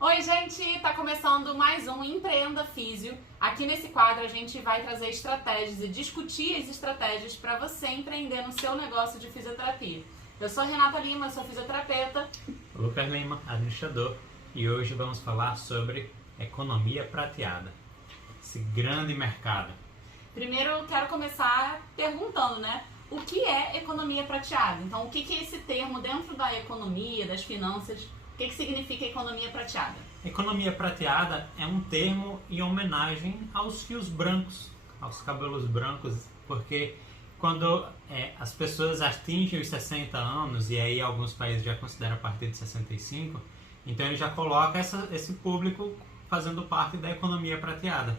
Oi, gente! Tá começando mais um Empreenda Físio. Aqui nesse quadro a gente vai trazer estratégias e discutir as estratégias para você empreender no seu negócio de fisioterapia. Eu sou Renata Lima, sou fisioterapeuta. Lucas Lima, administrador, e hoje vamos falar sobre economia prateada, esse grande mercado. Primeiro eu quero começar perguntando, né? O que é economia prateada? Então, o que é esse termo dentro da economia, das finanças? O que significa economia prateada? Economia prateada é um termo em homenagem aos fios brancos, aos cabelos brancos, porque quando as pessoas atingem os 60 anos, e aí alguns países já consideram a partir de 65, então ele já coloca esse público fazendo parte da economia prateada,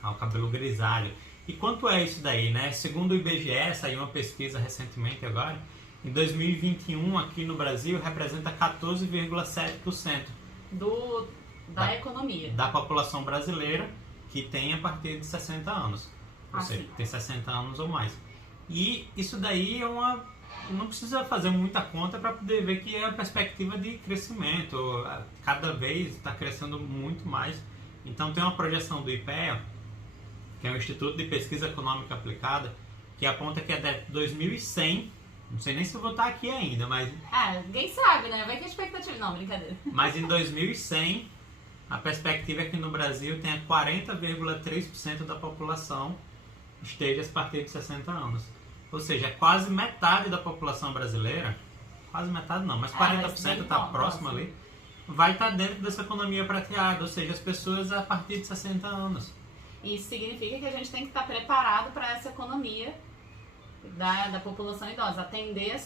ao cabelo grisalho. E quanto é isso daí, né? Segundo o IBGE, saiu uma pesquisa recentemente agora, em 2021 aqui no Brasil representa 14,7% da economia. Da população brasileira que tem a partir de 60 anos. Ou seja, tem 60 anos ou mais. E isso daí não precisa fazer muita conta para poder ver que é a perspectiva de crescimento. Cada vez está crescendo muito mais. Então tem uma projeção do IPEA, que é o Instituto de Pesquisa Econômica Aplicada, que aponta que até 2100, não sei nem se eu vou estar aqui ainda, mas... ninguém sabe, né? Vai que a expectativa... Não, brincadeira. Mas em 2100, a perspectiva é que no Brasil tenha 40,3% da população esteja a partir de 60 anos. Ou seja, quase metade da população brasileira, quase metade não, mas 40% está próximo ali, vai estar dentro dessa economia prateada, ou seja, as pessoas a partir de 60 anos. Isso significa que a gente tem que estar preparado para essa economia da população idosa, atender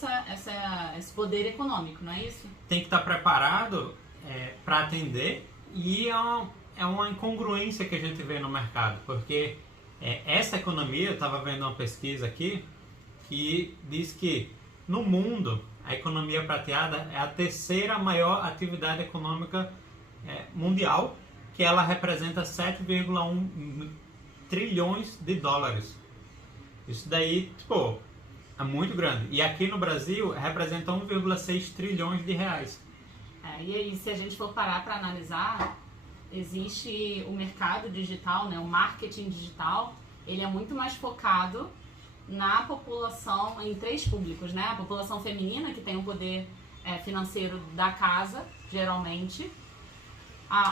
esse poder econômico, não é isso? Tem que estar preparado para atender, e é uma incongruência que a gente vê no mercado, porque essa economia, eu estava vendo uma pesquisa aqui, que diz que no mundo a economia prateada é a terceira maior atividade econômica mundial, que ela representa 7,1 trilhões de dólares. Isso daí, é muito grande. E aqui no Brasil representa 1,6 trilhões de reais. E aí, se a gente for parar para analisar, existe o mercado digital, né? O marketing digital, ele é muito mais focado na população, em três públicos, né? A população feminina, que tem um poder financeiro da casa, geralmente.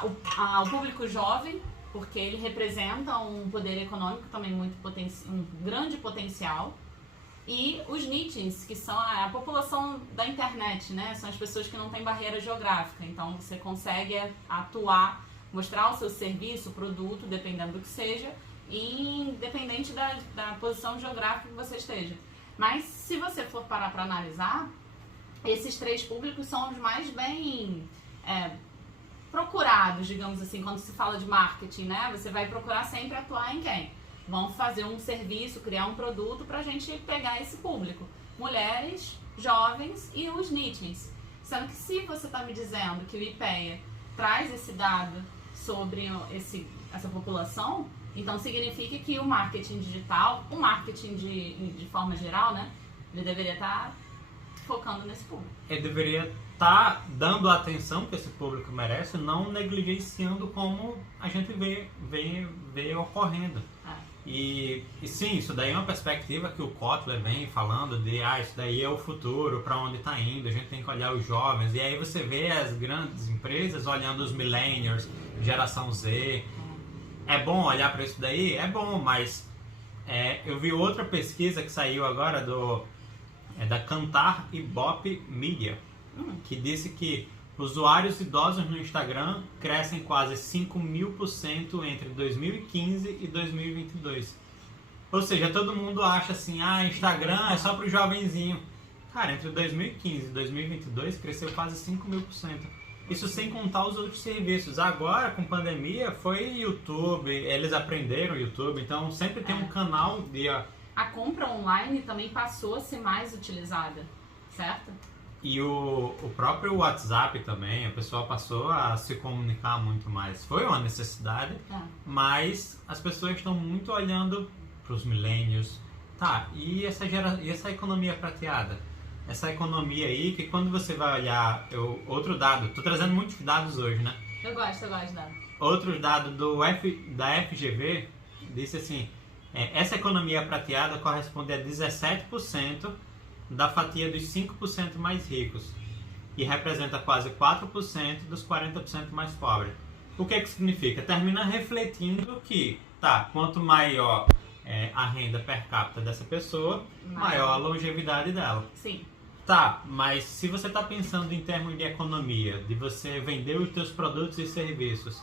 O público jovem, porque ele representa um poder econômico também um grande potencial. E os nichings, que são a população da internet, né? São as pessoas que não têm barreira geográfica. Então você consegue atuar, mostrar o seu serviço, produto, dependendo do que seja, independente da posição geográfica que você esteja. Mas se você for parar para analisar, esses três públicos são os mais bem procurados, digamos assim, quando se fala de marketing, né? Você vai procurar sempre atuar em quem? Vão fazer um serviço, criar um produto para a gente pegar esse público. Mulheres, jovens e os nichings. Sendo que se você está me dizendo que o IPEA traz esse dado sobre essa população, então significa que o marketing digital, o marketing de forma geral, né? Ele deveria estar focando nesse público. Ele deveria estar dando a atenção que esse público merece, não negligenciando como a gente vê ocorrendo. E sim, isso daí é uma perspectiva que o Kotler vem falando de isso daí é o futuro, para onde está indo, a gente tem que olhar os jovens. E aí você vê as grandes empresas olhando os millennials, geração Z. É bom olhar para isso daí? É bom, mas eu vi outra pesquisa que saiu agora da Kantar Ibope Media, que disse que usuários idosos no Instagram crescem quase 5.000% entre 2015 e 2022. Ou seja, todo mundo acha assim, Instagram é só para o jovenzinho. Cara, entre 2015 e 2022 cresceu quase 5.000%. Isso sem contar os outros serviços. Agora, com pandemia, foi YouTube, eles aprenderam o YouTube, então sempre tem um canal de... A compra online também passou a ser mais utilizada, certo? E o próprio WhatsApp também, o pessoal passou a se comunicar muito mais. Foi uma necessidade, mas as pessoas estão muito olhando para os millennials. E essa economia prateada? Essa economia aí, que quando você vai olhar, outro dado, estou trazendo muitos dados hoje, né? Eu gosto de dados. Outros dados da FGV disse assim, essa economia prateada corresponde a 17% da fatia dos 5% mais ricos e representa quase 4% dos 40% mais pobres. O que significa? Termina refletindo que, quanto maior a renda per capita dessa pessoa, maior a longevidade dela. Sim. Mas se você está pensando em termos de economia, de você vender os seus produtos e serviços,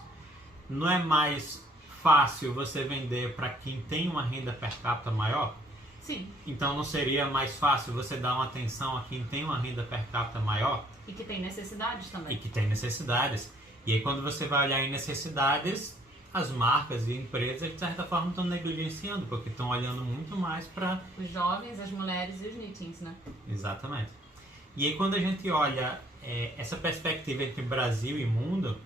não é mais fácil você vender para quem tem uma renda per capita maior? Sim. Então não seria mais fácil você dar uma atenção a quem tem uma renda per capita maior? E que tem necessidades também. E que tem necessidades. E aí quando você vai olhar em necessidades, as marcas e empresas de certa forma estão negligenciando, porque estão olhando muito mais para os jovens, as mulheres e os nitins, né? Exatamente. E aí quando a gente olha essa perspectiva entre Brasil e mundo,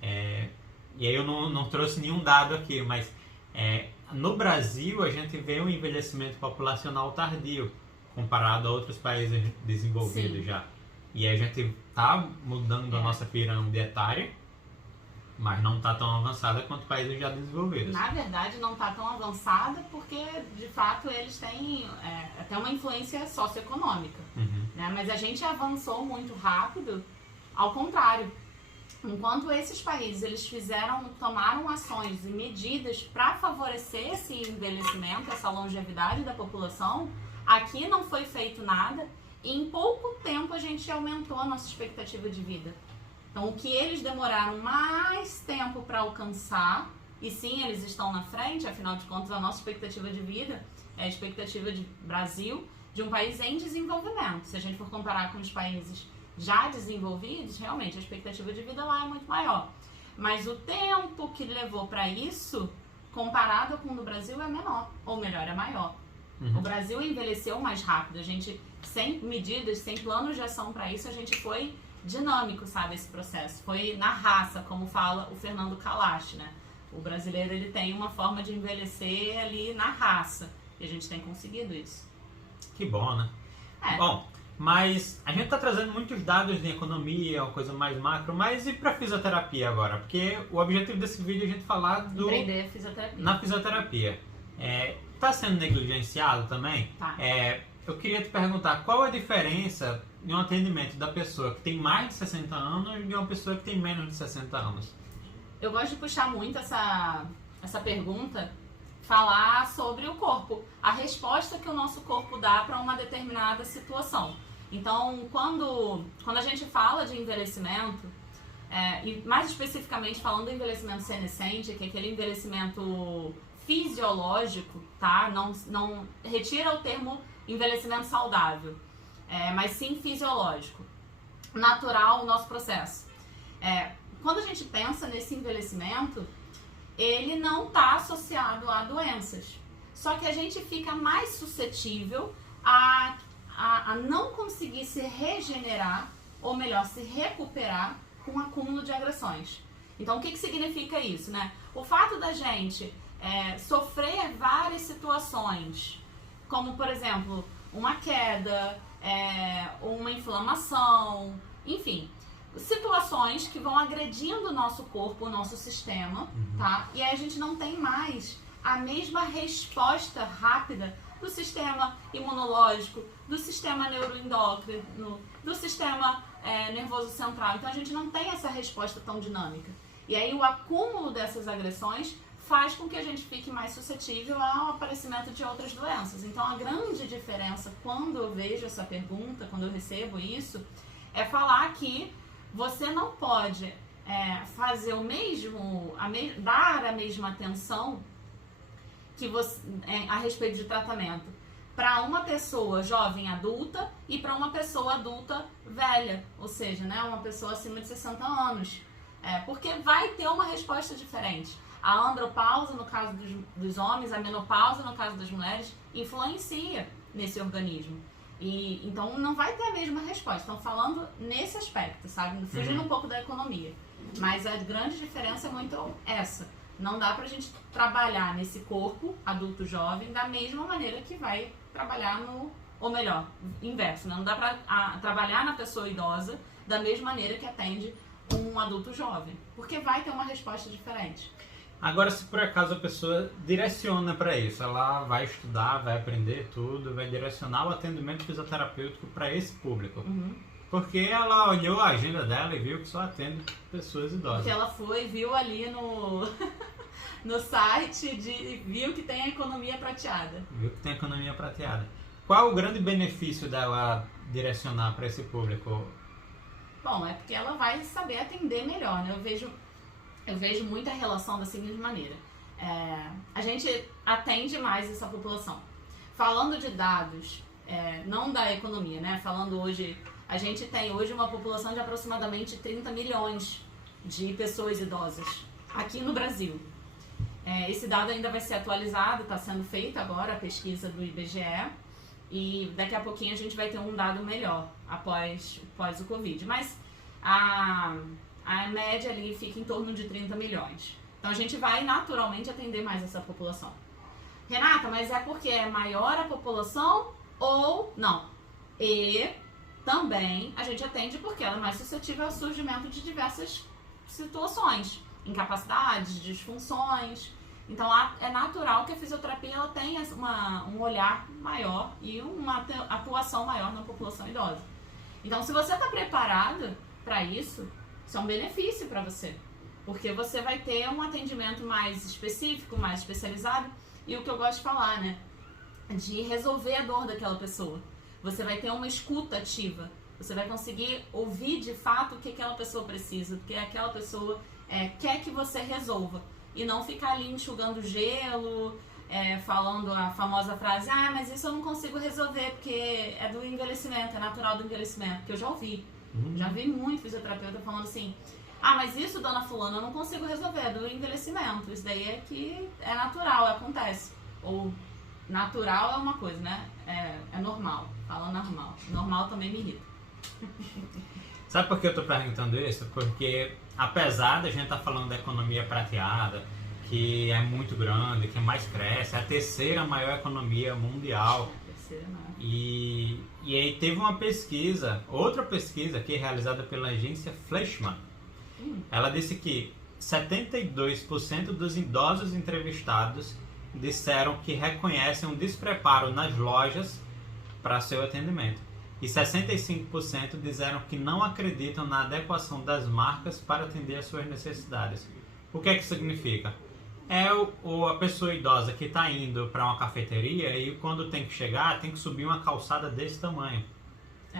e aí eu não trouxe nenhum dado aqui, mas no Brasil a gente vê um envelhecimento populacional tardio comparado a outros países desenvolvidos. Sim. Já. E a gente está mudando a nossa pirâmide etária, mas não está tão avançada quanto países já desenvolvidos. Na verdade, não está tão avançada porque, de fato, eles têm até uma influência socioeconômica. Uhum. Né? Mas a gente avançou muito rápido, ao contrário. Enquanto esses países eles tomaram ações e medidas para favorecer esse envelhecimento, essa longevidade da população, aqui não foi feito nada e em pouco tempo a gente aumentou a nossa expectativa de vida. Então, o que eles demoraram mais tempo para alcançar, e sim, eles estão na frente, afinal de contas, a nossa expectativa de vida é a expectativa de Brasil, de um país em desenvolvimento. Se a gente for comparar com os países já desenvolvidos, realmente a expectativa de vida lá é muito maior. Mas o tempo que levou para isso, comparado com o do Brasil, é menor, ou melhor, é maior. Uhum. O Brasil envelheceu mais rápido, a gente, sem medidas, sem planos de ação para isso, a gente foi dinâmico, sabe, esse processo. Foi na raça, como fala o Fernando Kalash, né? O brasileiro, ele tem uma forma de envelhecer ali na raça, e a gente tem conseguido isso. Que bom, né? Bom, mas a gente está trazendo muitos dados de economia, uma coisa mais macro, mas e para fisioterapia agora? Porque o objetivo desse vídeo é a gente falar do... Empreender fisioterapia. Na fisioterapia. Está sendo negligenciado também? Tá. Eu queria te perguntar, qual a diferença de um atendimento da pessoa que tem mais de 60 anos e de uma pessoa que tem menos de 60 anos? Eu gosto de puxar muito essa pergunta, falar sobre o corpo, a resposta que o nosso corpo dá para uma determinada situação. Então, quando a gente fala de envelhecimento, e mais especificamente falando do envelhecimento senescente, que é aquele envelhecimento fisiológico, tá? Não retira o termo envelhecimento saudável, mas sim fisiológico, natural o nosso processo. Quando a gente pensa nesse envelhecimento, ele não está associado a doenças, só que a gente fica mais suscetível a não conseguir se regenerar, ou melhor, se recuperar com o acúmulo de agressões. Então, o que significa isso, né? O fato da gente sofrer várias situações, como, por exemplo, uma queda, uma inflamação, enfim, situações que vão agredindo o nosso corpo, o nosso sistema, tá? E aí a gente não tem mais a mesma resposta rápida do sistema imunológico, do sistema neuroendócrino, do sistema nervoso central. Então a gente não tem essa resposta tão dinâmica. E aí o acúmulo dessas agressões faz com que a gente fique mais suscetível ao aparecimento de outras doenças. Então a grande diferença quando eu vejo essa pergunta, quando eu recebo isso, é falar que você não pode fazer o mesmo, dar a mesma atenção que você, a respeito de tratamento para uma pessoa jovem adulta e para uma pessoa adulta velha, ou seja, né, uma pessoa acima de 60 anos, porque vai ter uma resposta diferente. A andropausa, no caso dos homens, a menopausa, no caso das mulheres, influencia nesse organismo. E, então não vai ter a mesma resposta. Estão falando nesse aspecto, sabe? Fugindo um pouco da economia. Mas a grande diferença é muito essa. Não dá pra gente trabalhar nesse corpo adulto jovem da mesma maneira que vai trabalhar ou melhor, inverso, né? Não dá pra trabalhar na pessoa idosa da mesma maneira que atende com um adulto jovem, porque vai ter uma resposta diferente. Agora, se por acaso a pessoa direciona para isso, ela vai estudar, vai aprender tudo, vai direcionar o atendimento fisioterapêutico para esse público. Uhum. Porque ela olhou a agenda dela e viu que só atende pessoas idosas. Porque ela foi, viu ali no site, viu que tem a economia prateada. Viu que tem a economia prateada. Qual o grande benefício dela direcionar para esse público? Bom, é porque ela vai saber atender melhor, né? Eu vejo muita relação da seguinte maneira. A gente atende mais essa população. Falando de dados, não da economia, né? Falando hoje, a gente tem hoje uma população de aproximadamente 30 milhões de pessoas idosas aqui no Brasil. Esse dado ainda vai ser atualizado, está sendo feita agora a pesquisa do IBGE e daqui a pouquinho a gente vai ter um dado melhor após o Covid. Mas a média ali fica em torno de 30 milhões. Então a gente vai naturalmente atender mais essa população. Renata, mas é porque é maior a população ou não? E também a gente atende porque ela é mais suscetível ao surgimento de diversas situações, incapacidades, disfunções. Então é natural que a fisioterapia ela tenha um olhar maior e uma atuação maior na população idosa. Então se você está preparado para isso é um benefício para você, porque você vai ter um atendimento mais específico, mais especializado e o que eu gosto de falar, né, de resolver a dor daquela pessoa. Você vai ter uma escuta ativa, você vai conseguir ouvir de fato o que aquela pessoa precisa, o que aquela pessoa quer que você resolva e não ficar ali enxugando gelo, falando a famosa frase, mas isso eu não consigo resolver porque é do envelhecimento, é natural do envelhecimento, que eu já ouvi. Já vi muito fisioterapeuta falando assim, mas isso, dona fulana, eu não consigo resolver, é do envelhecimento, isso daí é natural, acontece. Ou natural é uma coisa, né? É normal, fala normal. Normal também me irrita. Sabe por que eu tô perguntando isso? Porque apesar da gente estar falando da economia prateada, que é muito grande, que mais cresce, é a terceira maior economia mundial. E aí teve uma pesquisa, outra pesquisa aqui realizada pela agência Fleischmann. Ela disse que 72% dos idosos entrevistados disseram que reconhecem um despreparo nas lojas para seu atendimento. E 65% disseram que não acreditam na adequação das marcas para atender às suas necessidades. O que é que significa? A pessoa idosa que está indo para uma cafeteria e quando tem que chegar, tem que subir uma calçada desse tamanho.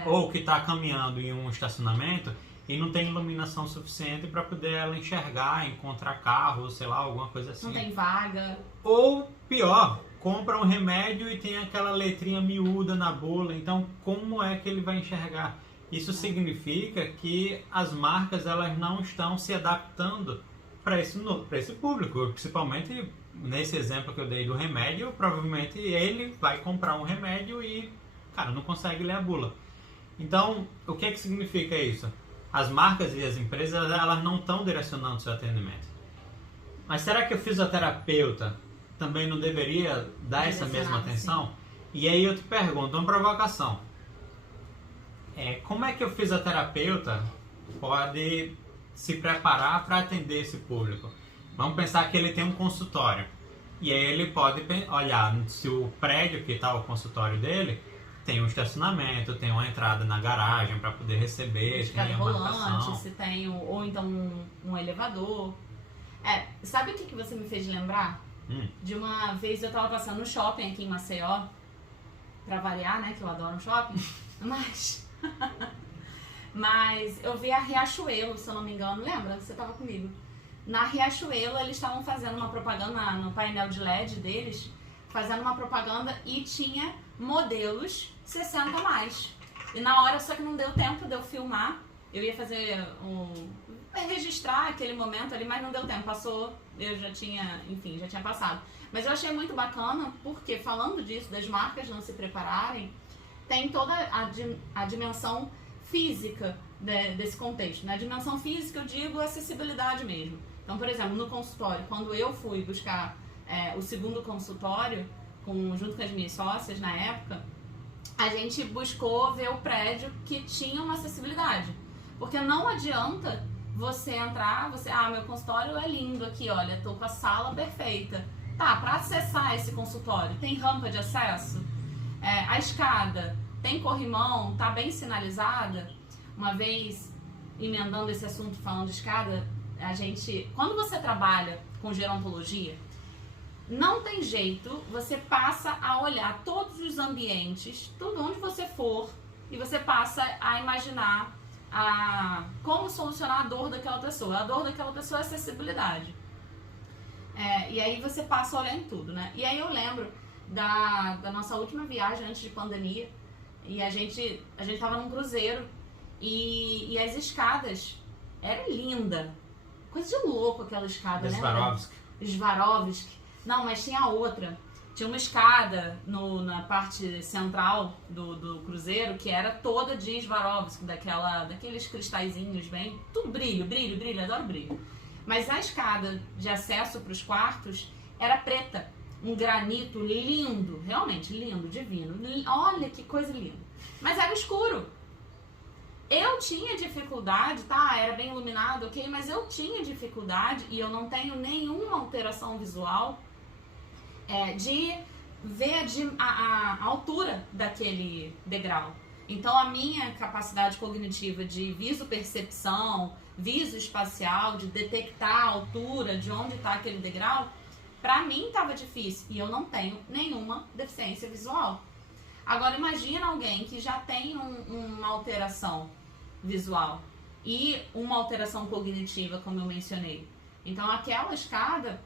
Ou que está caminhando em um estacionamento e não tem iluminação suficiente para poder ela enxergar, encontrar carro, sei lá, alguma coisa assim. Não tem vaga. Ou pior, compra um remédio e tem aquela letrinha miúda na bula, então como é que ele vai enxergar? Isso significa que as marcas elas não estão se adaptando para esse público, principalmente nesse exemplo que eu dei do remédio, provavelmente ele vai comprar um remédio e, cara, não consegue ler a bula. Então, o que significa isso? As marcas e as empresas, elas não estão direcionando o seu atendimento. Mas será que o fisioterapeuta também não deveria dar essa mesma atenção? Sim. E aí eu te pergunto, uma provocação. Como é que o fisioterapeuta pode se preparar para atender esse público? Vamos pensar que ele tem um consultório. E aí ele pode olhar se o prédio que está o consultório dele tem um estacionamento, tem uma entrada na garagem para poder receber, tem uma marcação. Se tem ou então um elevador. Sabe o que você me fez lembrar? De uma vez eu estava passando no shopping aqui em Maceió, para variar, né, que eu adoro um shopping, mas eu vi a Riachuelo, se eu não me engano, lembra? Você estava comigo. Na Riachuelo eles estavam fazendo uma propaganda no painel de LED deles, fazendo uma propaganda e tinha modelos 60 a mais. E na hora, só que não deu tempo de eu filmar, eu ia fazer registrar aquele momento ali, mas não deu tempo, passou, eu já tinha passado. Mas eu achei muito bacana, porque falando disso, das marcas não se prepararem, tem toda a dimensão física desse contexto. Na dimensão física eu digo acessibilidade mesmo. Então, por exemplo, no consultório, quando eu fui buscar o segundo consultório, junto com as minhas sócias na época, a gente buscou ver o prédio que tinha uma acessibilidade. Porque não adianta você entrar, meu consultório é lindo aqui, olha, tô com a sala perfeita. Tá, para acessar esse consultório, tem rampa de acesso? A escada tem corrimão? Tá bem sinalizada? Uma vez, emendando esse assunto falando de escada, quando você trabalha com gerontologia, não tem jeito, você passa a olhar todos os ambientes, tudo onde você for, e você passa a imaginar como solucionar a dor daquela pessoa. A dor daquela pessoa é acessibilidade. E aí você passa a olhar em tudo, né? E aí eu lembro da nossa última viagem antes de pandemia, e a gente tava num cruzeiro, e as escadas, era linda, coisa de louco aquela escada, né? Swarovski. Não, mas tinha outra. Tinha uma escada na parte central do cruzeiro que era toda de Swarovski, daqueles cristalzinhos bem... Tudo brilho, adoro brilho. Mas a escada de acesso para os quartos era preta. Um granito lindo, realmente lindo, divino. Olha que coisa linda. Mas era escuro. Eu tinha dificuldade, tá? Era bem iluminado, ok? Mas eu tinha dificuldade, e eu não tenho nenhuma alteração visual, de ver a altura daquele degrau. Então a minha capacidade cognitiva de visopercepção, visoespacial, de detectar a altura de onde está aquele degrau, para mim estava difícil, e eu não tenho nenhuma deficiência visual. Agora imagina alguém que já tem uma alteração visual e uma alteração cognitiva, como eu mencionei. Então aquela escada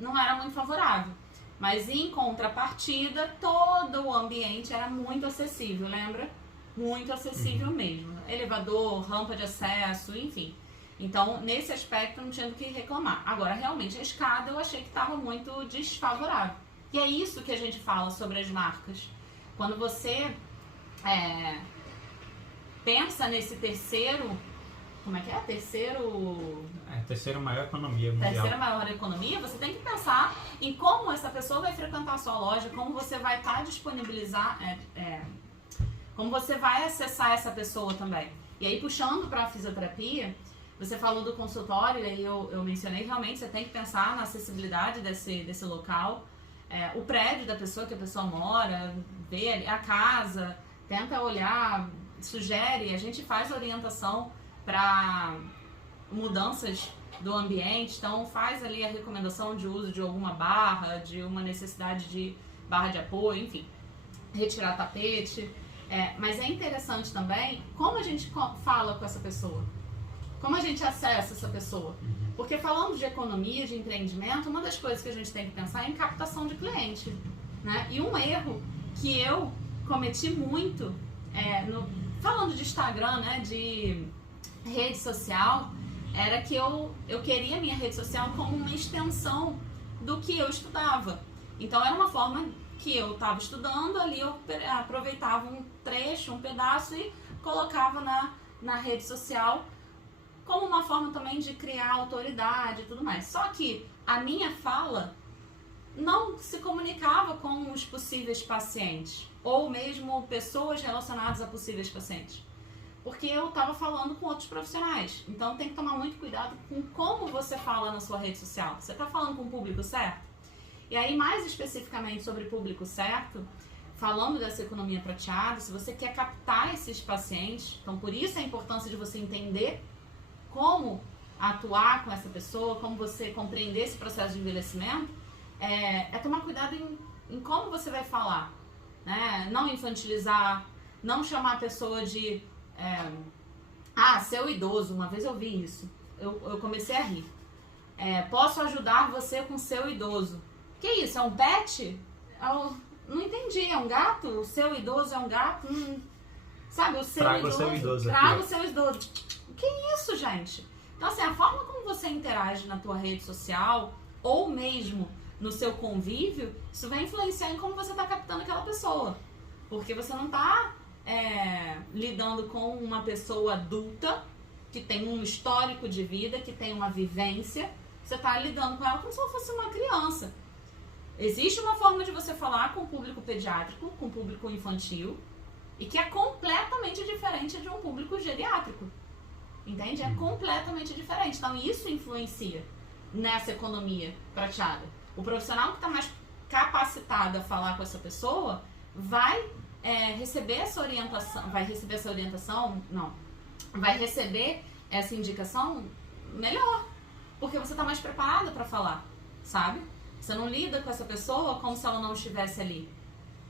não era muito favorável. Mas em contrapartida, todo o ambiente era muito acessível, lembra? Muito acessível mesmo. Elevador, rampa de acesso, enfim. Então, nesse aspecto, não tinha do que reclamar. Agora, realmente, a escada eu achei que estava muito desfavorável. E é isso que a gente fala sobre as marcas. Quando você pensa nesse terceiro... Como é que é? Terceira maior economia mundial. Terceira maior economia, você tem que pensar em como essa pessoa vai frequentar a sua loja, como você vai estar disponibilizar, como você vai acessar essa pessoa também. E aí, puxando para a fisioterapia, você falou do consultório, e aí eu mencionei, realmente você tem que pensar na acessibilidade desse local, o prédio da pessoa que a pessoa mora, ver a casa, tenta olhar, sugere, a gente faz orientação para mudanças do ambiente, então faz ali a recomendação de uso de alguma barra, de uma necessidade de barra de apoio, enfim, retirar tapete. Mas é interessante também como a gente fala com essa pessoa, como a gente acessa essa pessoa. Porque falando de economia, de empreendimento, uma das coisas que a gente tem que pensar é em captação de cliente, né? E um erro que eu cometi muito, falando de Instagram, né, de rede social, era que eu queria a minha rede social como uma extensão do que eu estudava. Então era uma forma que eu estava estudando, ali eu aproveitava um trecho, um pedaço e colocava na rede social como uma forma também de criar autoridade e tudo mais. Só que a minha fala não se comunicava com os possíveis pacientes, ou mesmo pessoas relacionadas a possíveis pacientes. Porque eu estava falando com outros profissionais. Então tem que tomar muito cuidado com como você fala na sua rede social. Você está falando com o público certo? E aí, mais especificamente sobre público certo, falando dessa economia prateada, se você quer captar esses pacientes, então por isso a importância de você entender como atuar com essa pessoa, como você compreender esse processo de envelhecimento, é tomar cuidado em como você vai falar, né? Não infantilizar, não chamar a pessoa de seu idoso. Uma vez eu vi isso, eu comecei a rir. Posso ajudar você com seu idoso. Que isso, é um pet? Não entendi, é um gato? O seu idoso é um gato? Sabe, o seu Traga idoso. O seu idoso traga aqui. O seu idoso. Que isso, gente? Então, assim, a forma como você interage na tua rede social, ou mesmo no seu convívio, isso vai influenciar em como você está captando aquela pessoa. Porque você não está lidando com uma pessoa adulta, que tem um histórico de vida, que tem uma vivência. Você está lidando com ela como se ela fosse uma criança. Existe uma forma de você falar com o público pediátrico, com o público infantil, e que é completamente diferente de um público geriátrico. Entende? É completamente diferente. Então, isso influencia nessa economia prateada. O profissional que está mais capacitado a falar com essa pessoa vai receber essa orientação, vai receber essa indicação melhor, porque você está mais preparado para falar, sabe? Você não lida com essa pessoa como se ela não estivesse ali.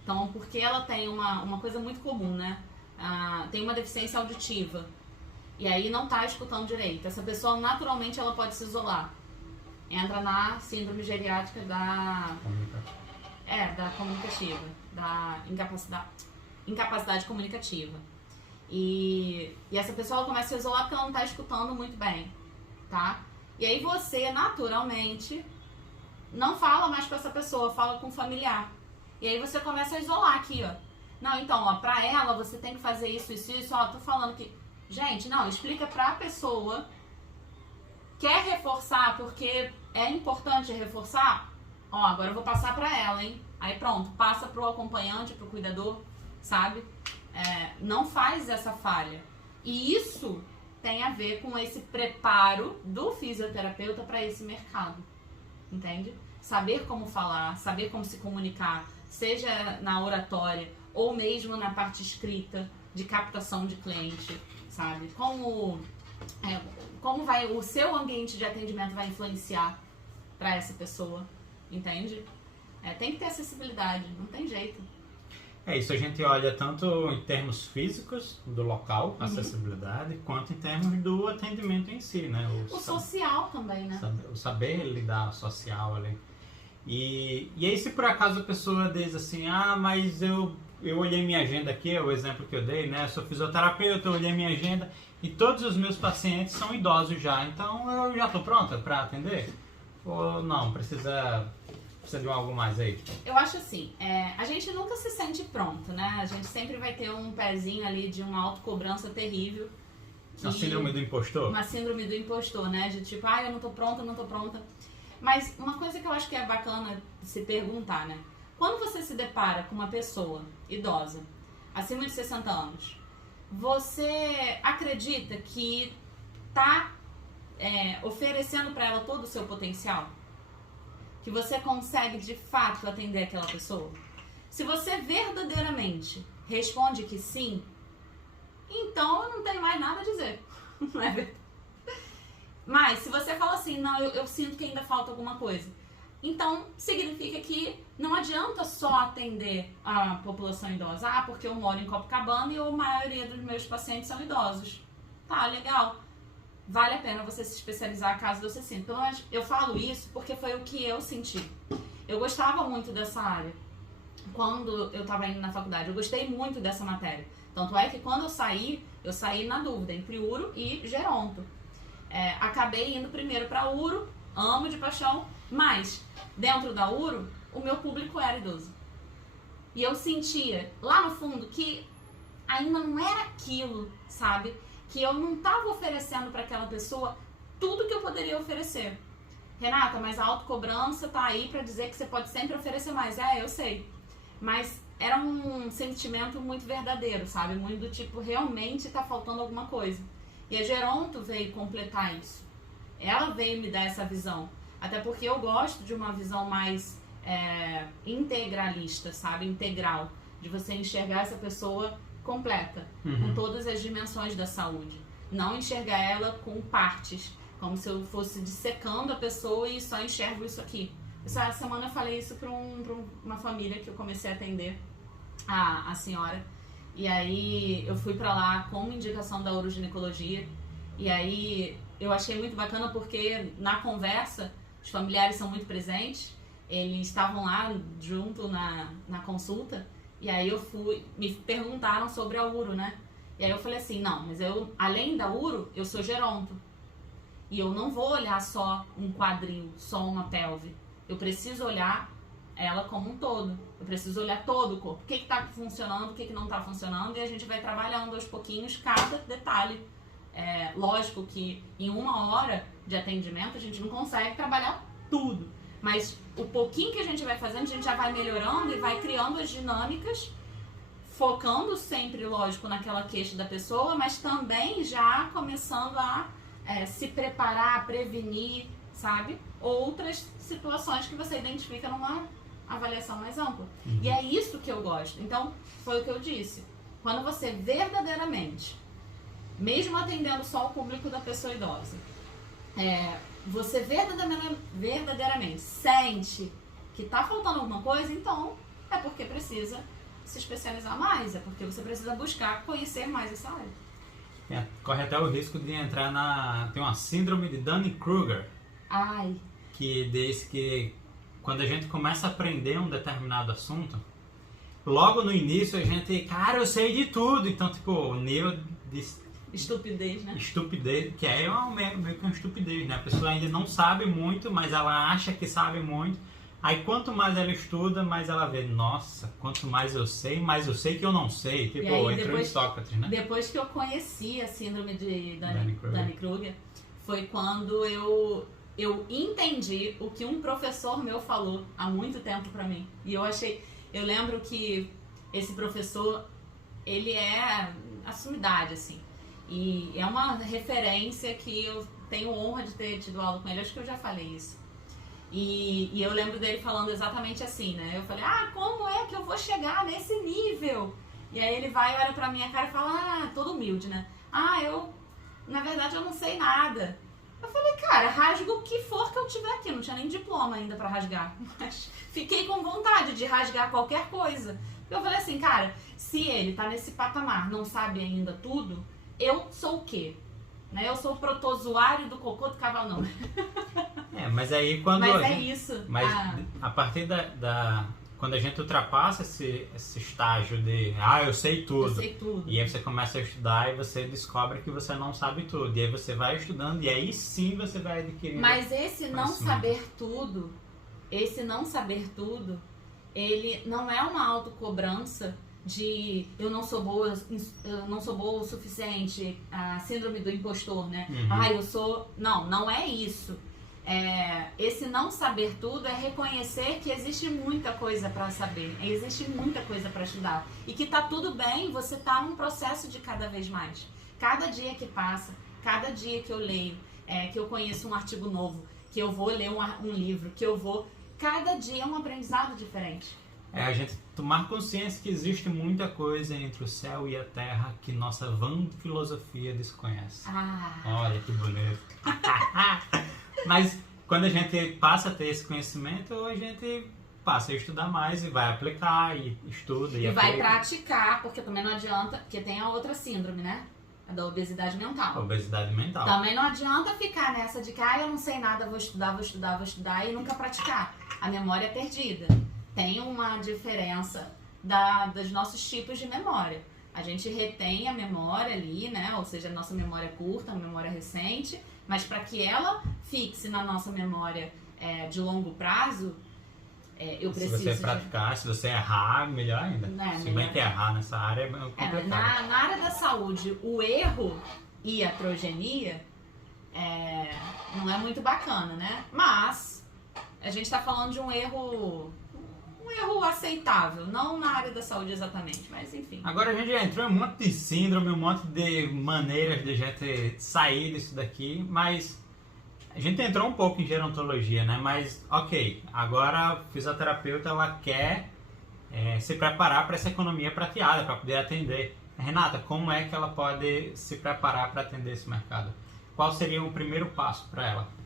Então, porque ela tem uma coisa muito comum, né? Tem uma deficiência auditiva e aí não está escutando direito. Essa pessoa, naturalmente, ela pode se isolar. Entra na síndrome geriátrica da comunicativa, da incapacidade comunicativa. E essa pessoa começa a se isolar porque ela não está escutando muito bem, tá? E aí você, naturalmente, não fala mais com essa pessoa, fala com o familiar. E aí você começa a isolar aqui, ó. Não, então, ó, pra ela você tem que fazer isso, ó, tô falando que... Gente, não, explica pra pessoa. Quer reforçar porque é importante reforçar? Ó, agora eu vou passar pra ela, hein? Aí pronto, passa pro acompanhante, pro cuidador, sabe? Não faz essa falha. E isso tem a ver com esse preparo do fisioterapeuta para esse mercado, entende? Saber como falar, saber como se comunicar, seja na oratória ou mesmo na parte escrita de captação de cliente, sabe? Como o seu ambiente de atendimento vai influenciar para essa pessoa, entende? Tem que ter acessibilidade, não tem jeito. Isso a gente olha tanto em termos físicos do local, acessibilidade, quanto em termos do atendimento em si, né? O social também, né? O saber lidar social ali. E aí se por acaso a pessoa diz assim, mas eu olhei minha agenda aqui, é o exemplo que eu dei, né? Eu sou fisioterapeuta, eu olhei minha agenda e todos os meus pacientes são idosos já, então eu já estou pronta para atender? Ou não, precisa de algo mais aí? Eu acho assim, a gente nunca se sente pronto, né? A gente sempre vai ter um pezinho ali de uma autocobrança terrível. Uma síndrome do impostor? Uma síndrome do impostor, né? De tipo, eu não tô pronta. Mas uma coisa que eu acho que é bacana se perguntar, né? Quando você se depara com uma pessoa idosa, acima de 60 anos, você acredita que tá oferecendo para ela todo o seu potencial? Que você consegue de fato atender aquela pessoa? Se você verdadeiramente responde que sim, então eu não tenho mais nada a dizer. Não é verdade? Mas se você fala assim, não, eu sinto que ainda falta alguma coisa, então significa que não adianta só atender a população idosa. Porque eu moro em Copacabana e a maioria dos meus pacientes são idosos. Tá, legal. Vale a pena você se especializar caso você sinta. Então, eu falo isso porque foi o que eu senti. Eu gostava muito dessa área. Quando eu estava indo na faculdade, eu gostei muito dessa matéria. Tanto é que quando eu saí na dúvida entre Uro e Geronto. Acabei indo primeiro para Uro, amo de paixão, mas dentro da Uro, o meu público era idoso. E eu sentia lá no fundo que ainda não era aquilo, sabe? Que eu não estava oferecendo para aquela pessoa tudo que eu poderia oferecer. Renata, mas a autocobrança tá aí para dizer que você pode sempre oferecer mais. Eu sei. Mas era um sentimento muito verdadeiro, sabe? Muito do tipo, realmente tá faltando alguma coisa. E a Geronto veio completar isso. Ela veio me dar essa visão. Até porque eu gosto de uma visão mais integralista, sabe? Integral. De você enxergar essa pessoa completa, com todas as dimensões da saúde. Não enxergar ela com partes, como se eu fosse dissecando a pessoa e só enxergo isso aqui. Essa semana eu falei isso para uma família que eu comecei a atender, a senhora. E aí eu fui para lá com uma indicação da uroginecologia. E aí eu achei muito bacana porque na conversa os familiares são muito presentes. Eles estavam lá junto na consulta. E aí me perguntaram sobre a uro, né? E aí eu falei assim, não, mas eu, além da uro, eu sou geronto. E eu não vou olhar só um quadril, só uma pelve. Eu preciso olhar ela como um todo. Eu preciso olhar todo o corpo. O que tá funcionando, o que não tá funcionando. E a gente vai trabalhando aos pouquinhos cada detalhe. Lógico que em 1 hora de atendimento a gente não consegue trabalhar tudo. Mas o pouquinho que a gente vai fazendo, a gente já vai melhorando e vai criando as dinâmicas focando sempre, lógico, naquela queixa da pessoa, mas também já começando a se preparar, prevenir, sabe? Outras situações que você identifica numa avaliação mais ampla. E é isso que eu gosto. Então, foi o que eu disse. Quando você verdadeiramente, mesmo atendendo só o público da pessoa idosa, você verdadeiramente sente que tá faltando alguma coisa, então é porque precisa se especializar mais, é porque você precisa buscar conhecer mais essa área. Corre até o risco de entrar tem uma síndrome de Dunning-Kruger. Ai. Que diz que quando a gente começa a aprender um determinado assunto, logo no início a gente, cara, eu sei de tudo. Então, tipo, o nível de estupidez, né? Estupidez, que é meio que uma estupidez, né? A pessoa ainda não sabe muito, mas ela acha que sabe muito. Aí quanto mais ela estuda, mais ela vê, nossa, quanto mais eu sei que eu não sei. Tipo, aí, entrou em Sócrates, né? Depois que eu conheci a síndrome de Dunning-Kruger, foi quando eu entendi o que um professor meu falou há muito tempo pra mim. E eu lembro que esse professor, ele é a sumidade, assim. E é uma referência que eu tenho honra de ter tido aula com ele, acho que eu já falei isso. E eu lembro dele falando exatamente assim, né? Eu falei, como é que eu vou chegar nesse nível? E aí ele vai, olha pra minha cara e fala, todo humilde, né? Na verdade eu não sei nada. Eu falei, cara, rasgo o que for que eu tiver aqui. Não tinha nem diploma ainda pra rasgar. Mas fiquei com vontade de rasgar qualquer coisa. Eu falei assim, cara, se ele tá nesse patamar, não sabe ainda tudo, eu sou o quê? Né? Eu sou o protozoário do cocô do cavalo, não. Mas aí quando... Mas é isso. Mas a partir quando a gente ultrapassa esse estágio de eu sei tudo. Eu sei tudo. E aí você começa a estudar e você descobre que você não sabe tudo. E aí você vai estudando e aí sim você vai adquirindo. Mas esse não saber tudo, ele não é uma autocobrança de eu não sou boa o suficiente, a síndrome do impostor, né? Eu sou... Não é isso. Esse não saber tudo é reconhecer que existe muita coisa para saber, existe muita coisa para estudar e que tá tudo bem, você tá num processo de cada vez mais. Cada dia que passa, cada dia que eu leio, que eu conheço um artigo novo, que eu vou ler um livro, cada dia é um aprendizado diferente. A gente tomar consciência que existe muita coisa entre o céu e a terra que nossa vã filosofia desconhece. Olha que bonito. Mas quando a gente passa a ter esse conhecimento, a gente passa a estudar mais e vai aplicar e estuda e vai praticar, porque também não adianta, porque tem a outra síndrome, né? A da obesidade mental. A obesidade mental. Também não adianta ficar nessa de que eu não sei nada, vou estudar e nunca praticar. A memória é perdida. Tem uma diferença dos nossos tipos de memória. A gente retém a memória ali, né? Ou seja, a nossa memória curta, a memória recente, mas para que ela fixe na nossa memória de longo prazo, eu preciso... Se você praticar, se você errar, melhor ainda. Se bem que errar nessa área é complicado. Na área da saúde, o erro e a progenia não é muito bacana, né? Mas a gente está falando de um erro aceitável, não na área da saúde exatamente, mas enfim. Agora a gente já entrou em um monte de síndrome, um monte de maneiras de a gente sair disso daqui, mas a gente entrou um pouco em gerontologia, né? Mas, ok, agora a fisioterapeuta ela quer se preparar para essa economia prateada, para poder atender. Renata, como é que ela pode se preparar para atender esse mercado? Qual seria o primeiro passo para ela?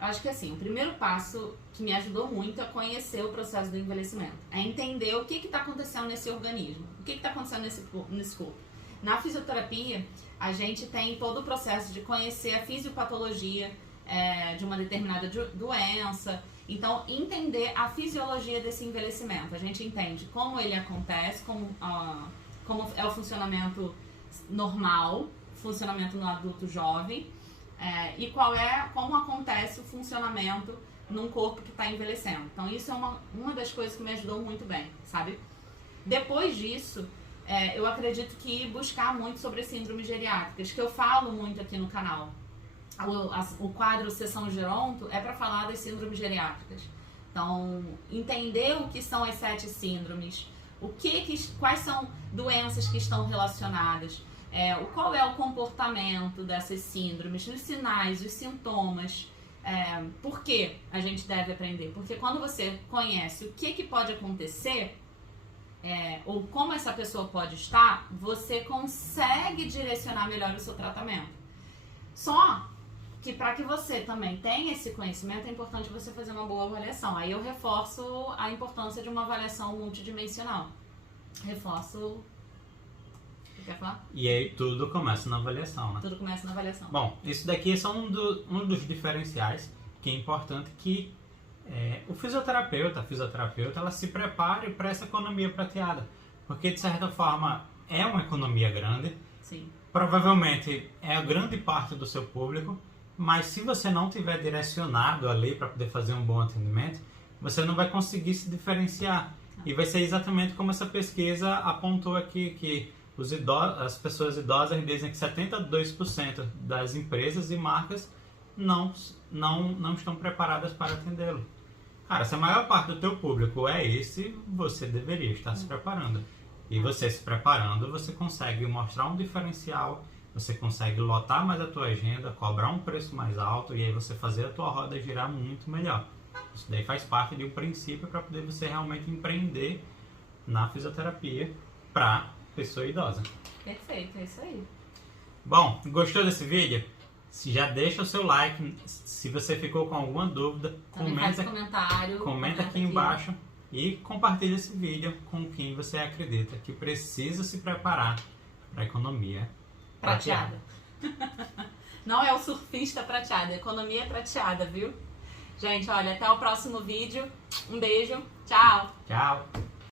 Acho que assim, o primeiro passo que me ajudou muito a conhecer o processo do envelhecimento, é entender o que está acontecendo nesse organismo, o que está acontecendo nesse corpo. Na fisioterapia, a gente tem todo o processo de conhecer a fisiopatologia de uma determinada doença, então entender a fisiologia desse envelhecimento. A gente entende como ele acontece, como é o funcionamento normal, funcionamento no adulto jovem, e como acontece o funcionamento num corpo que está envelhecendo. Então isso é uma das coisas que me ajudou muito bem, sabe? Depois disso, eu acredito que buscar muito sobre as síndromes geriátricas, que eu falo muito aqui no canal. O quadro Sessão Geronto é para falar das síndromes geriátricas. Então, entender o que são as 7 síndromes, Quais são doenças que estão relacionadas, qual é o comportamento dessas síndromes, os sinais, os sintomas, por que a gente deve aprender? Porque quando você conhece o que pode acontecer, ou como essa pessoa pode estar, você consegue direcionar melhor o seu tratamento. Só que para que você também tenha esse conhecimento, é importante você fazer uma boa avaliação. Aí eu reforço a importância de uma avaliação multidimensional. Reforço... Quer falar? E aí tudo começa na avaliação, né? Tudo começa na avaliação. Bom, isso daqui é só um dos diferenciais que é importante que o fisioterapeuta, a fisioterapeuta, ela se prepare para essa economia prateada. Porque, de certa forma, é uma economia grande. Sim. Provavelmente é a grande parte do seu público, mas se você não tiver direcionado ali para poder fazer um bom atendimento, você não vai conseguir se diferenciar. E vai ser exatamente como essa pesquisa apontou aqui, que as pessoas idosas dizem que 72% das empresas e marcas não estão preparadas para atendê-lo. Cara, se a maior parte do teu público é esse, você deveria estar se preparando. E você se preparando, você consegue mostrar um diferencial, você consegue lotar mais a tua agenda, cobrar um preço mais alto e aí você fazer a tua roda girar muito melhor. Isso daí faz parte de um princípio para poder você realmente empreender na fisioterapia para pessoa idosa. Perfeito, é isso aí. Bom, gostou desse vídeo? Já deixa o seu like. Se você ficou com alguma dúvida, comenta aqui embaixo e compartilha esse vídeo com quem você acredita que precisa se preparar para a economia prateada. Não é o surfista prateado, a economia prateada, viu? Gente, olha, até o próximo vídeo. Um beijo. Tchau. Tchau.